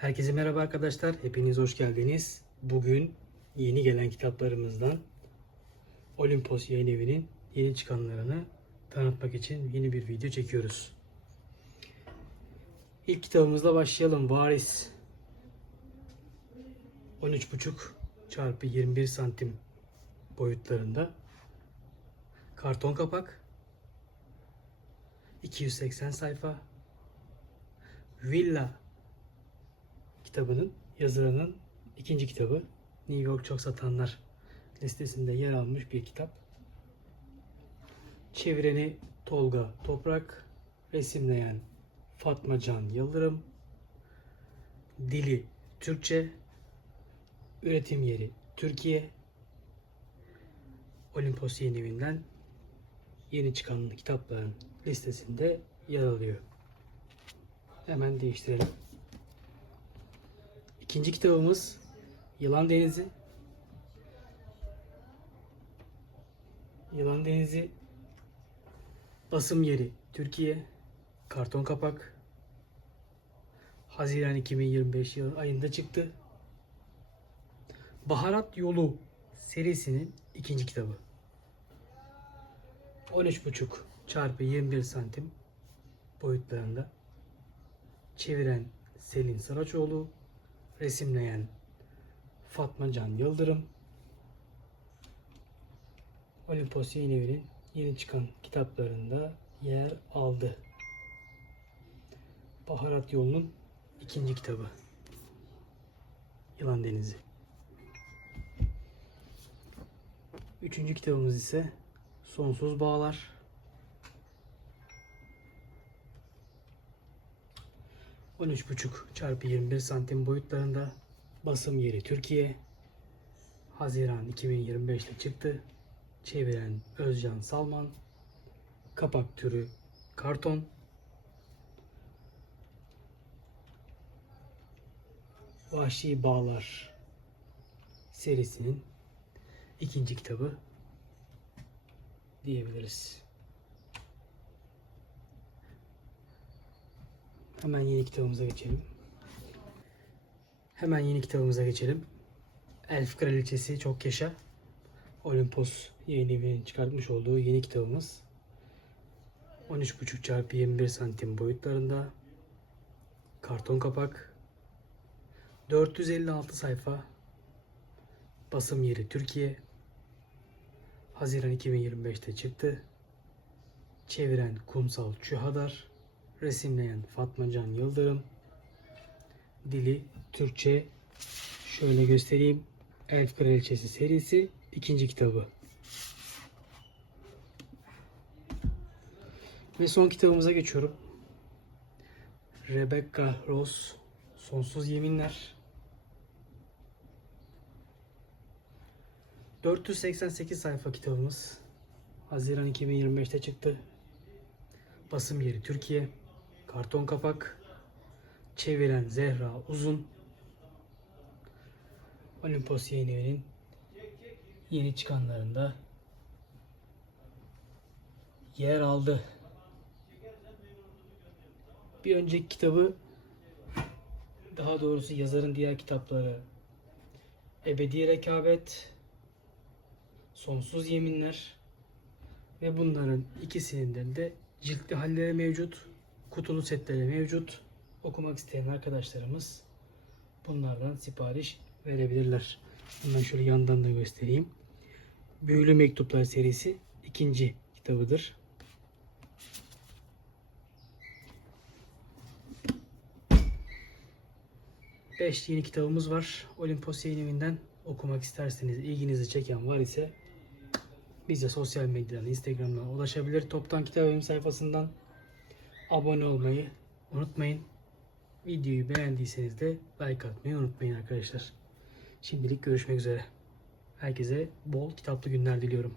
Herkese merhaba arkadaşlar. Hepiniz hoş geldiniz. Bugün yeni gelen kitaplarımızdan Olimpos Yayın Evi'nin yeni çıkanlarını tanıtmak için yeni bir video çekiyoruz. İlk kitabımızla başlayalım. Varis 13,5 çarpı 21 santim boyutlarında. Karton kapak. 280 sayfa. Villa kitabının yazarının ikinci kitabı. New York Çok Satanlar listesinde yer almış bir kitap. Çevireni Tolga Toprak, resimleyen Fatma Can Yıldırım, dili Türkçe, üretim yeri Türkiye, Olimpos Yayın Evi'nden yeni çıkan kitapların listesinde yer alıyor. Hemen değiştirelim. İkinci kitabımız Yılan Denizi. Yılan Denizi basım yeri Türkiye. Karton kapak. Haziran 2025 yıl ayında çıktı. Baharat Yolu serisinin ikinci kitabı. 13,5 çarpı 21 santim boyutlarında. Çeviren Selin Saraçoğlu, resimleyen Fatma Can Yıldırım. Olimpos Yayın Evi'nin yeni çıkan kitaplarında yer aldı. Baharat Yolu'nun ikinci kitabı. Yılan Denizi. Üçüncü kitabımız ise Sonsuz Bağlar. Buçuk çarpı 21 santim boyutlarında basım yeri Türkiye. Haziran 2025'te çıktı. Çeviren Özcan Salman. Kapak türü karton. Vahşi Bağlar serisinin ikinci kitabı diyebiliriz. Hemen yeni kitabımıza geçelim. Hemen yeni kitabımıza geçelim. Elf Kraliçesi Çok Yaşa. Olimpos yayın evinin çıkartmış olduğu yeni kitabımız. 13,5 çarpı 21 santim boyutlarında. Karton kapak. 456 sayfa. Basım yeri Türkiye. Haziran 2025'te çıktı. Çeviren Kumsal Çuhadar. Resimleyen Fatma Can Yıldırım. Dili Türkçe. Şöyle göstereyim. Elf Kraliçesi serisi ikinci kitabı. Ve son kitabımıza geçiyorum. Rebecca Ross Sonsuz Yeminler. 488 sayfa kitabımız. Haziran 2025'te çıktı. Basım yeri Türkiye. Karton kapak. Çeviren Zehra Uzun. Olimpos Yayın Evi'nin yeni çıkanlarında yer aldı. Bir önceki kitabı daha doğrusu yazarın diğer kitapları Ebedi Rekabet, Sonsuz Yeminler ve bunların ikisinin de ciltli halleri mevcut, kutulu setleri mevcut. Okumak isteyen arkadaşlarımız bunlardan sipariş verebilirler. Bundan şöyle yandan da göstereyim. Büyülü Mektuplar serisi ikinci kitabıdır. Beş yeni kitabımız var. Olimpos yayın evinden okumak isterseniz ilginizi çeken var ise bize sosyal medyadan, Instagram'dan ulaşabilir. Toptan Kitap Evim sayfasından abone olmayı unutmayın. Videoyu beğendiyseniz de like atmayı unutmayın arkadaşlar. Şimdilik görüşmek üzere. Herkese bol kitaplı günler diliyorum.